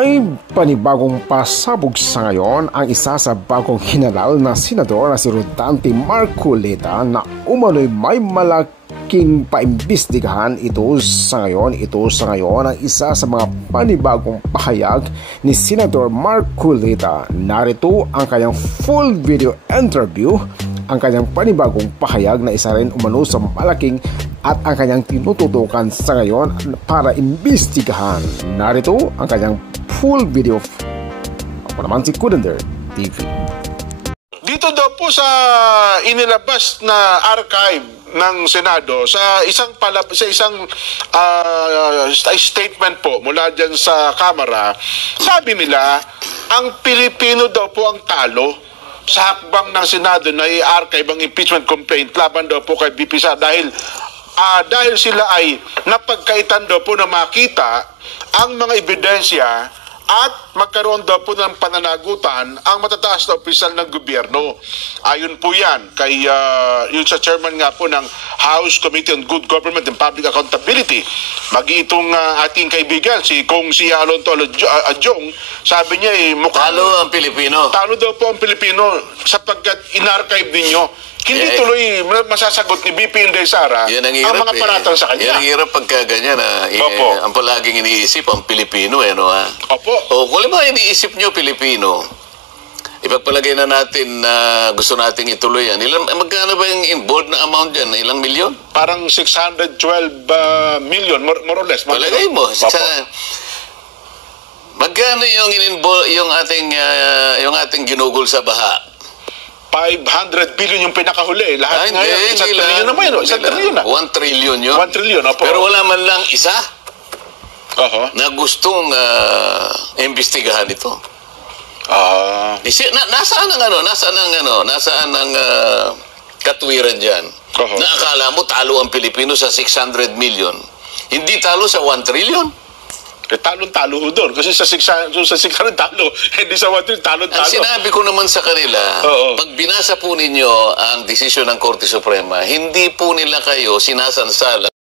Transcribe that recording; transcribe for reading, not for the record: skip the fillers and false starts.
May panibagong pasabog sa ngayon ang isa sa bagong hinalal na senador na si Rodante Marcoleta na umano'y may malaking paimbestigahan ito sa ngayon. Ito sa ngayon ang isa sa mga panibagong pahayag ni Senador Marcoleta. Narito ang kanyang full video interview, ang kanyang panibagong pahayag na isa rin umano sa malaking at ang kanyang tinututukan sa ngayon para imbestigahan. Narito ang kanyang full video. Ako naman si Kudender TV. Dito daw po sa inilabas na archive ng Senado sa isang statement po mula dyan sa Kamara, sabi nila ang Pilipino daw po ang talo sa hakbang ng Senado na i-archive ang impeachment complaint laban daw po kay BP Sara dahil sila ay napagkaitan daw po na makita ang mga ebidensya at magkaroon daw po ng pananagutan ang matataas na opisyal ng gobyerno. Ayon po yan kay yun sa chairman nga po ng House Committee on Good Government and Public Accountability. Mag-iitong ating kaibigan, si Kong si Alonto Adjong, sabi niya talo ang Pilipino. Talo daw po ang Pilipino sapagkat in-archive ninyo. Hindi tuloy masasagot ni BP Inday Sara ang mga paratang sa kanya. Yan ang hirap pagka ganyan. Ang palaging iniisip ang Pilipino. Opo. O kung ba iniisip nyo Pilipino, ipagpalagay na natin na gusto nating ituloy yan. Magkano ba yung involved na amount dyan? Ilang milyon? Parang 612 million, more or less. Palagay mo. Magkano yung ating ginugol sa baha? 500 billion yung pinakahuli. Lahat ngayon, 1 trillion naman yun. 1 trillion na. 1 trillion yun? 1 trillion, opo. Pero wala man lang isa na gustong imbestigahan ito. Nasaan ang katwiran dyan? Na akala mo talo ang Pilipino sa 600 million. Hindi talo sa 1 trillion. Talon-talo ho doon. Kasi sa 600 talo, hindi sa 1 trillion, talon-talo. Ang sinabi ko naman sa kanila, pag binasa po ninyo ang desisyon ng Korte Suprema, hindi po nila kayo sinasansala